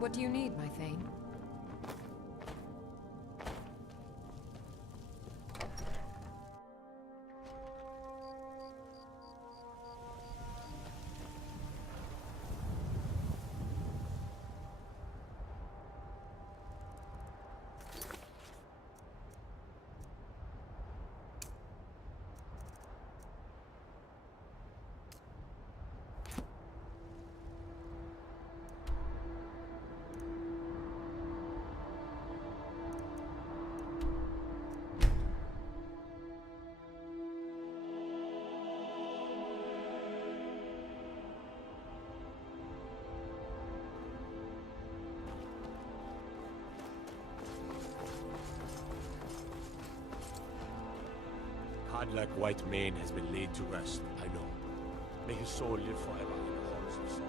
What do you need, my Thane? Hadlak Whitemane has been laid to rest, I know. May his soul live forever in the halls of sorrow.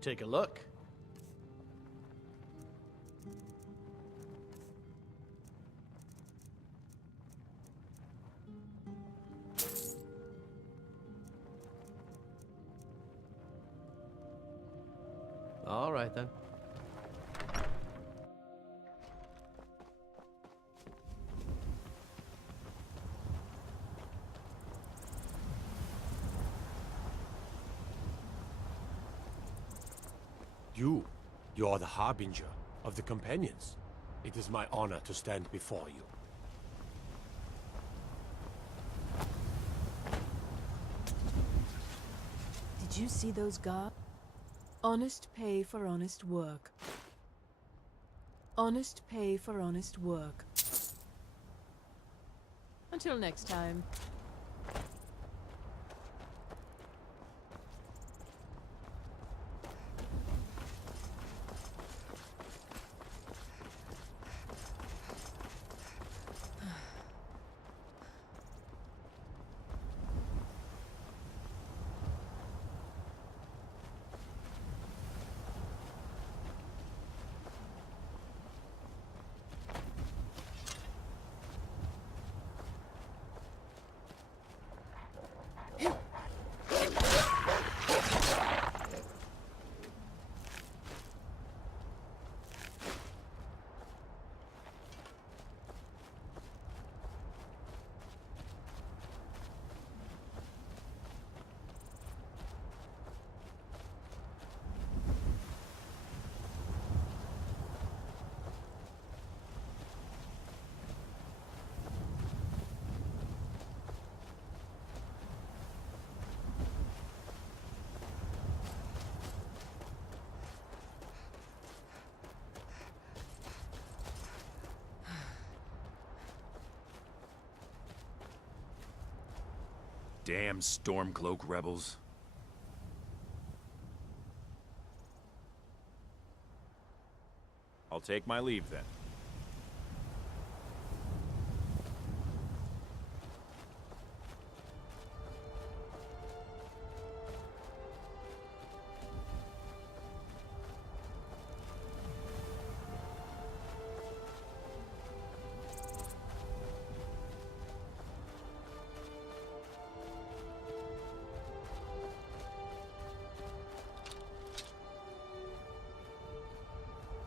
Take a look. All right, then. You are the harbinger of the companions. It is my honor to stand before you. Did you see those guards? Honest pay for honest work. Honest pay for honest work. Until next time. Damn Stormcloak rebels. I'll take my leave then.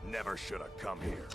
Never should have come here.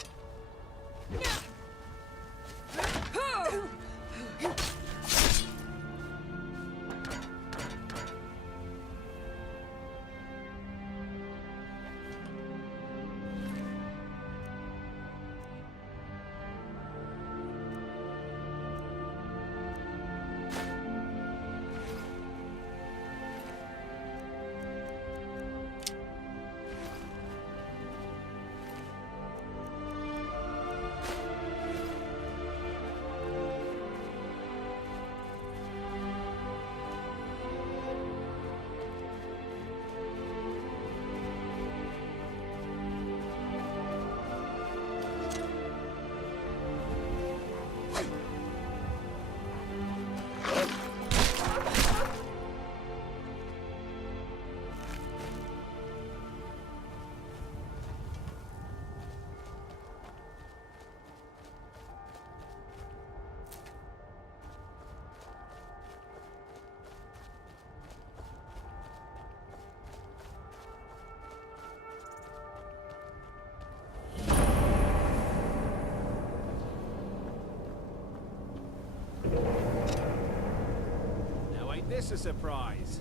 This a surprise.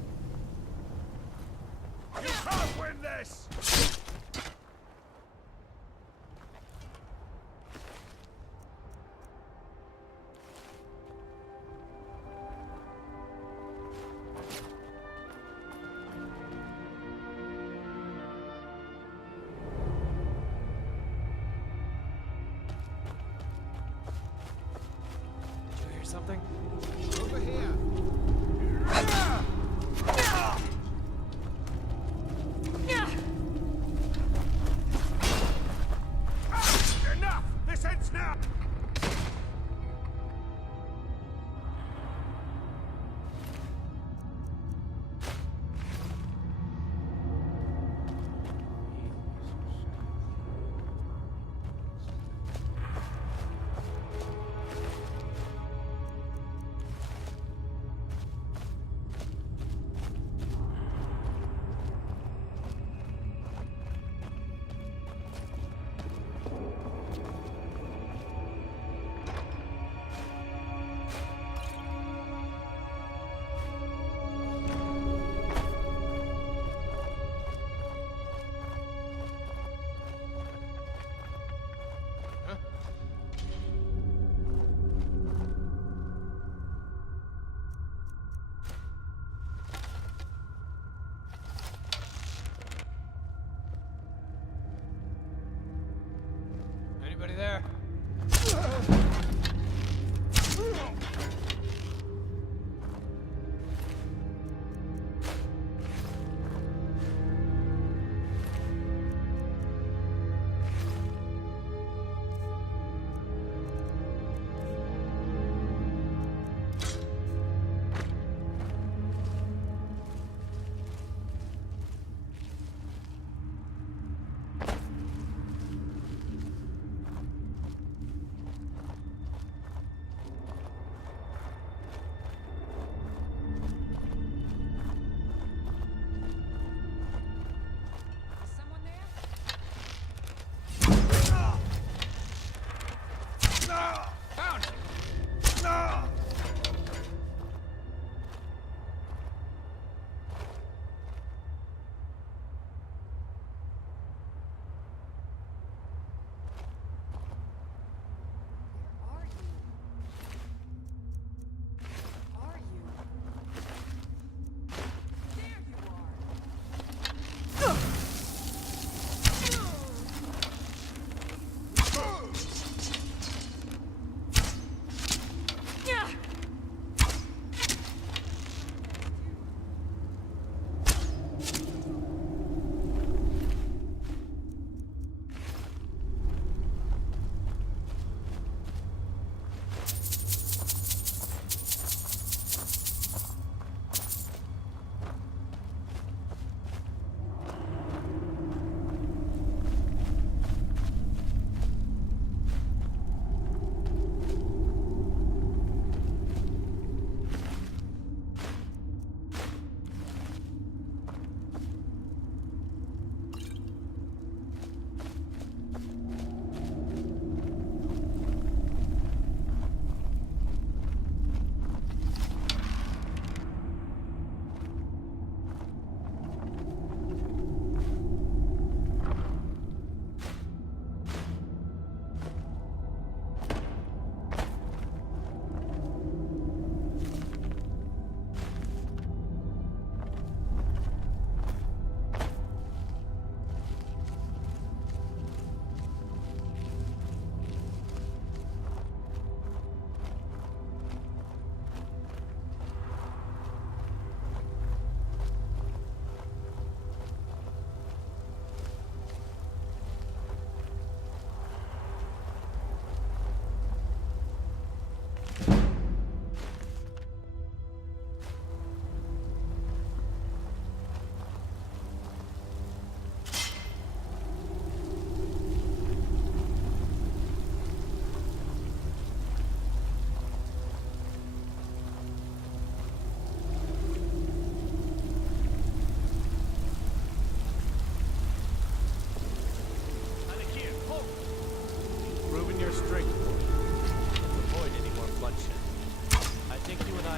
You can't win this! Did you hear something? Over here. Enough! This ends now!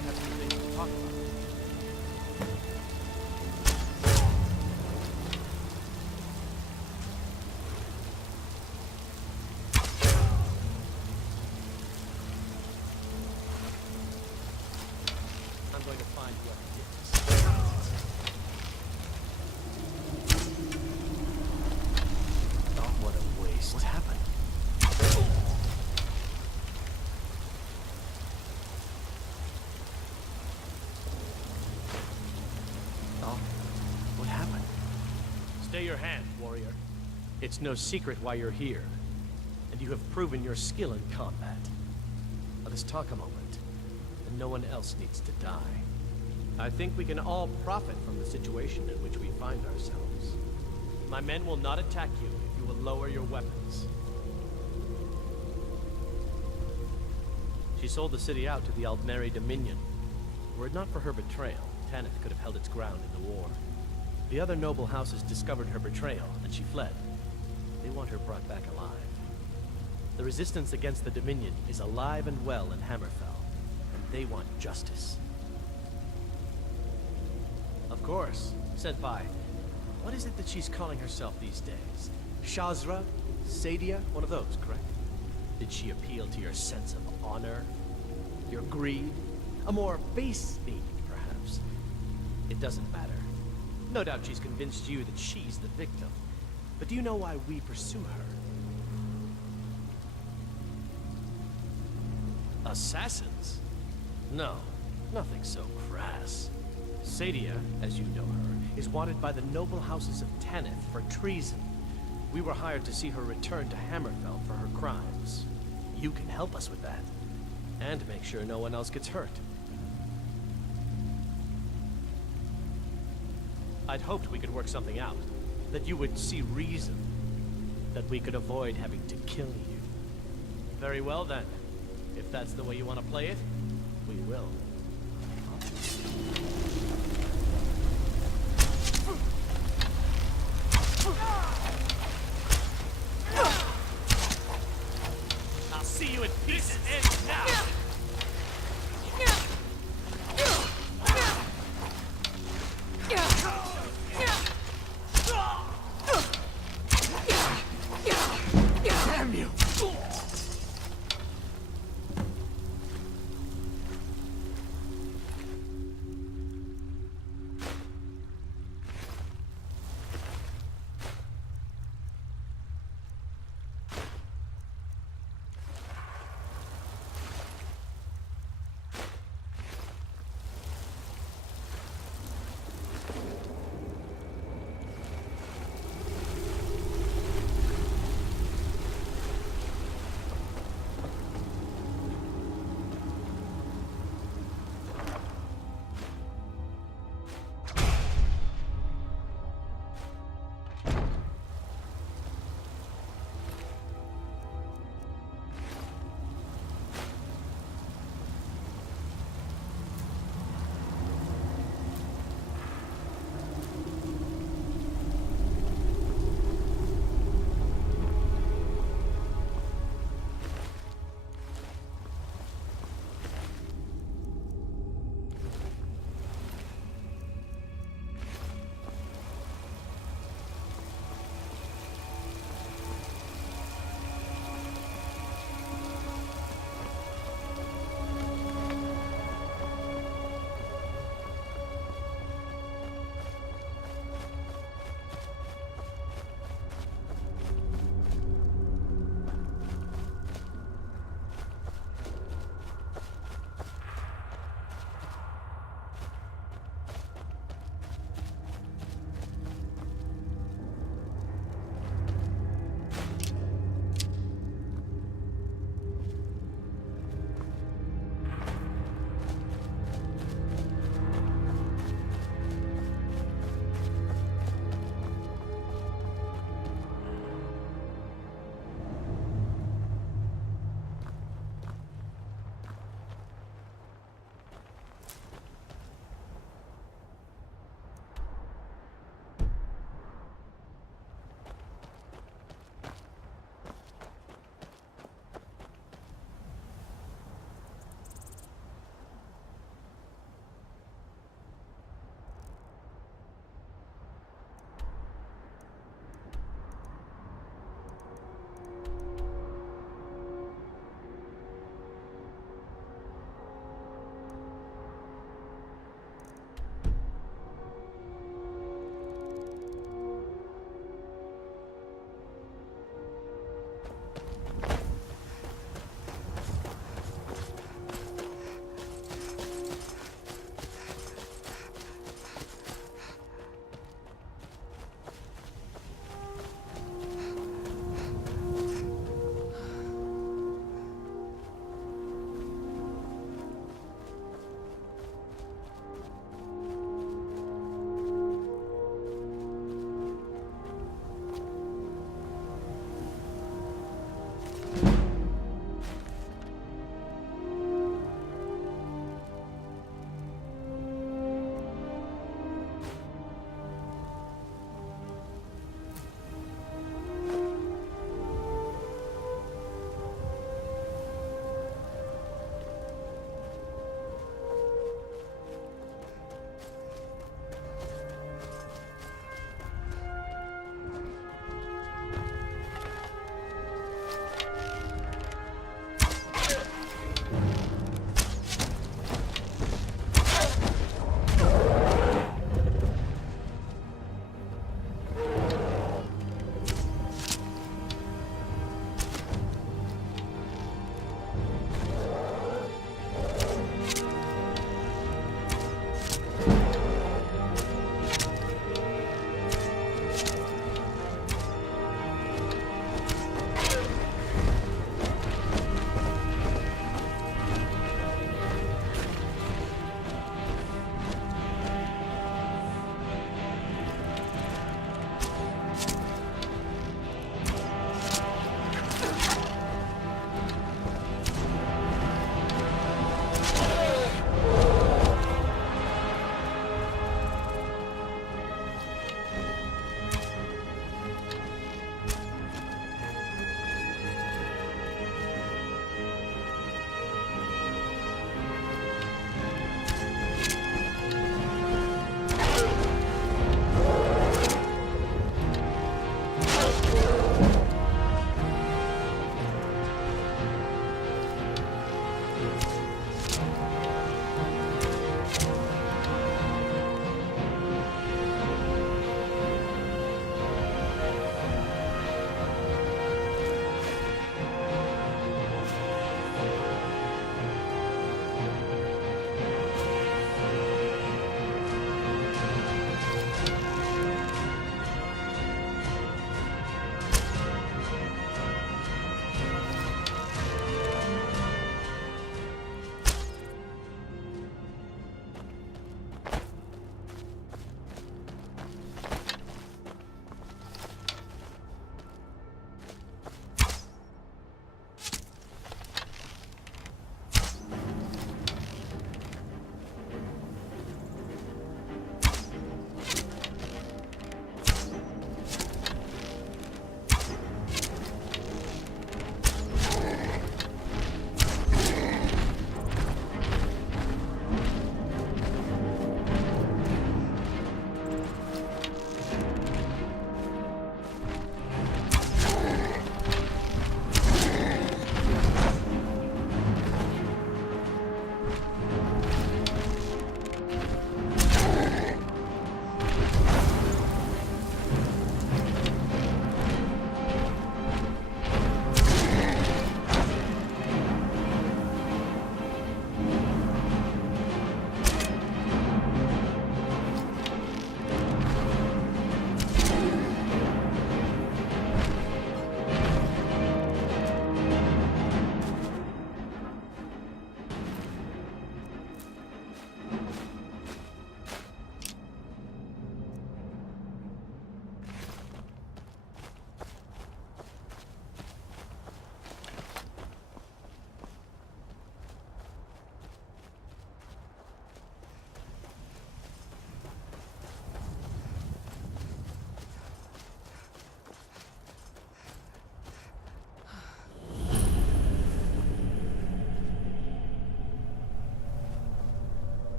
might have some things to talk about. I'm going to find whoever did this. Oh, what a waste. What happened? Oh, what happened? Stay your hand, warrior. It's no secret why you're here, and you have proven your skill in combat. Let us talk a moment, and no one else needs to die. I think we can all profit from the situation in which we find ourselves. My men will not attack you if you will lower your weapons. She sold the city out to the Aldmeri Dominion. Were it not for her betrayal, Tanith could have held its ground in the war. The other noble houses discovered her betrayal, and she fled. They want her brought back alive. The resistance against the Dominion is alive and well in Hammerfell, and they want justice. Of course, Senpai. What is it that she's calling herself these days? Shazra? Sadia? One of those, correct? Did she appeal to your sense of honor? Your greed? A more base need, perhaps? It doesn't matter. No doubt she's convinced you that she's the victim. But do you know why we pursue her? Assassins? No, nothing so crass. Sadia, as you know her, is wanted by the noble houses of Tanith for treason. We were hired to see her return to Hammerfell for her crimes. You can help us with that, and make sure no one else gets hurt. I'd hoped we could work something out, that you would see reason, that we could avoid having to kill you. Very well then. If that's the way you want to play it, we will. I'll see you in pieces. End now. Damn you!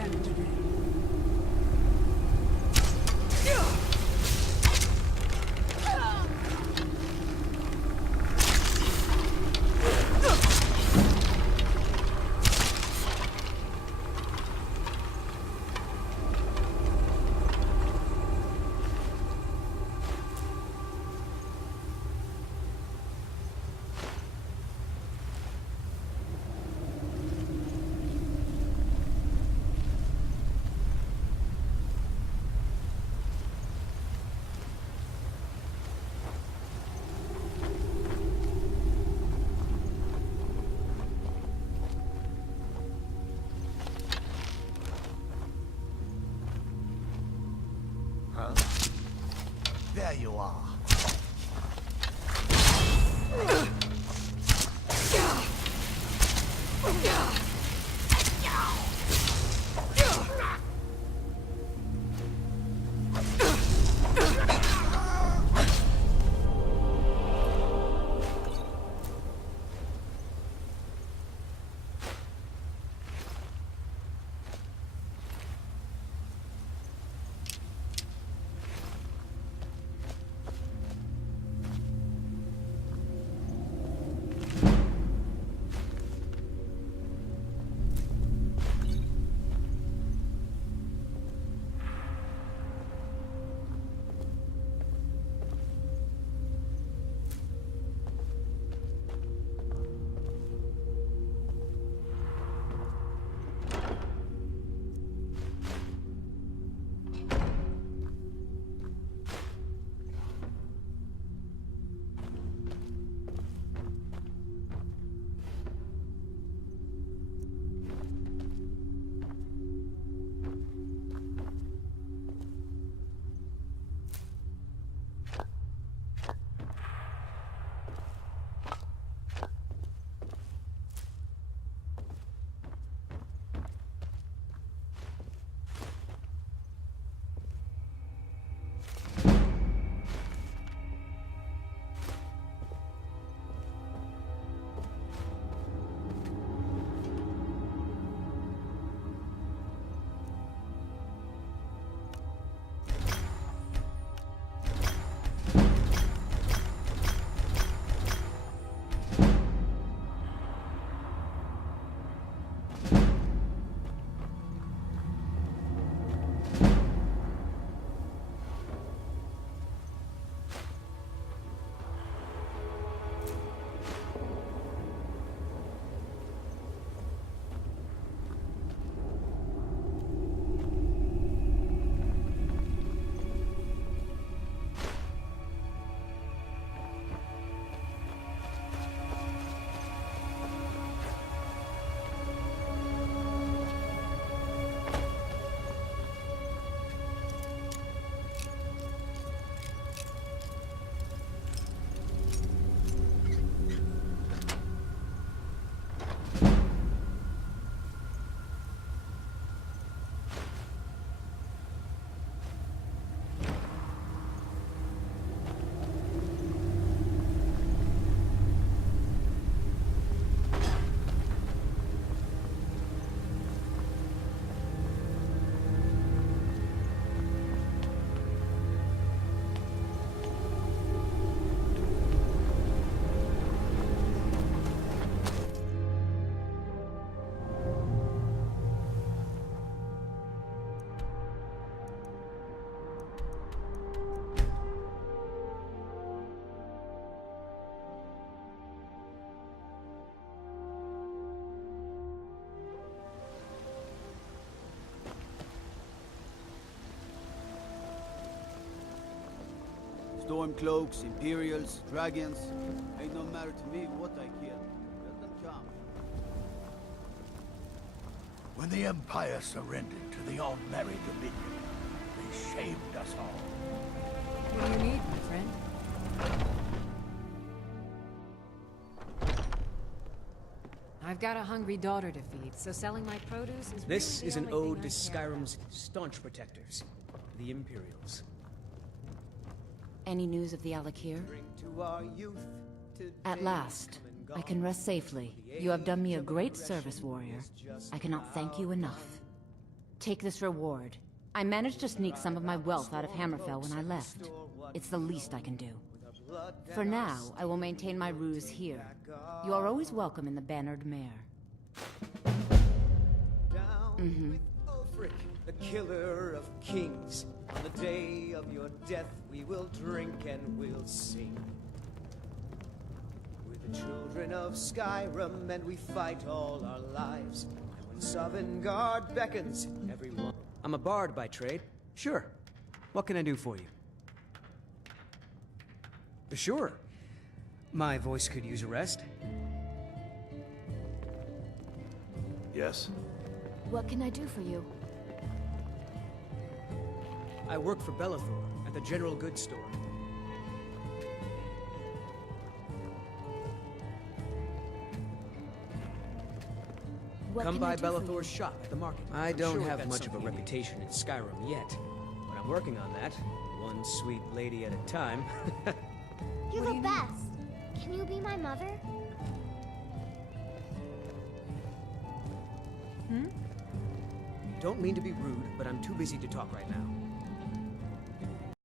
can today. There you are. Stormcloaks, Imperials, Dragons. Ain't no matter to me what I kill. Let them come. When the Empire surrendered to the All-Merry Dominion, they shamed us all. What do you need, my friend? I've got a hungry daughter to feed, so selling my produce is This really is the an only ode thing to I care about. Skyrim's staunch protectors, the Imperials. Any news of the Alakir? To our youth At last, I can rest safely. You have done me a great service, warrior. I cannot thank you enough. Take this reward. I managed to sneak some of my wealth out of Hammerfell when I left. It's the least I can do. For now, I will maintain my ruse here. You are always welcome in the Bannered Mare. Down with Ulfric, the killer of kings. On the day of your death, we will drink and we'll sing. We're the children of Skyrim, and we fight all our lives. And when Sovngarde beckons, everyone. I'm a bard by trade. Sure. What can I do for you? Sure. My voice could use a rest. Yes? What can I do for you? I work for Belethor at the General Goods Store. What Come can I by do for you? Belethor's shop at the market. I I'm don't sure we've have got much of a something you need. reputation in Skyrim yet, but I'm working on that, one sweet lady at a time. You're the best. Can you be my mother? Don't mean to be rude, but I'm too busy to talk right now.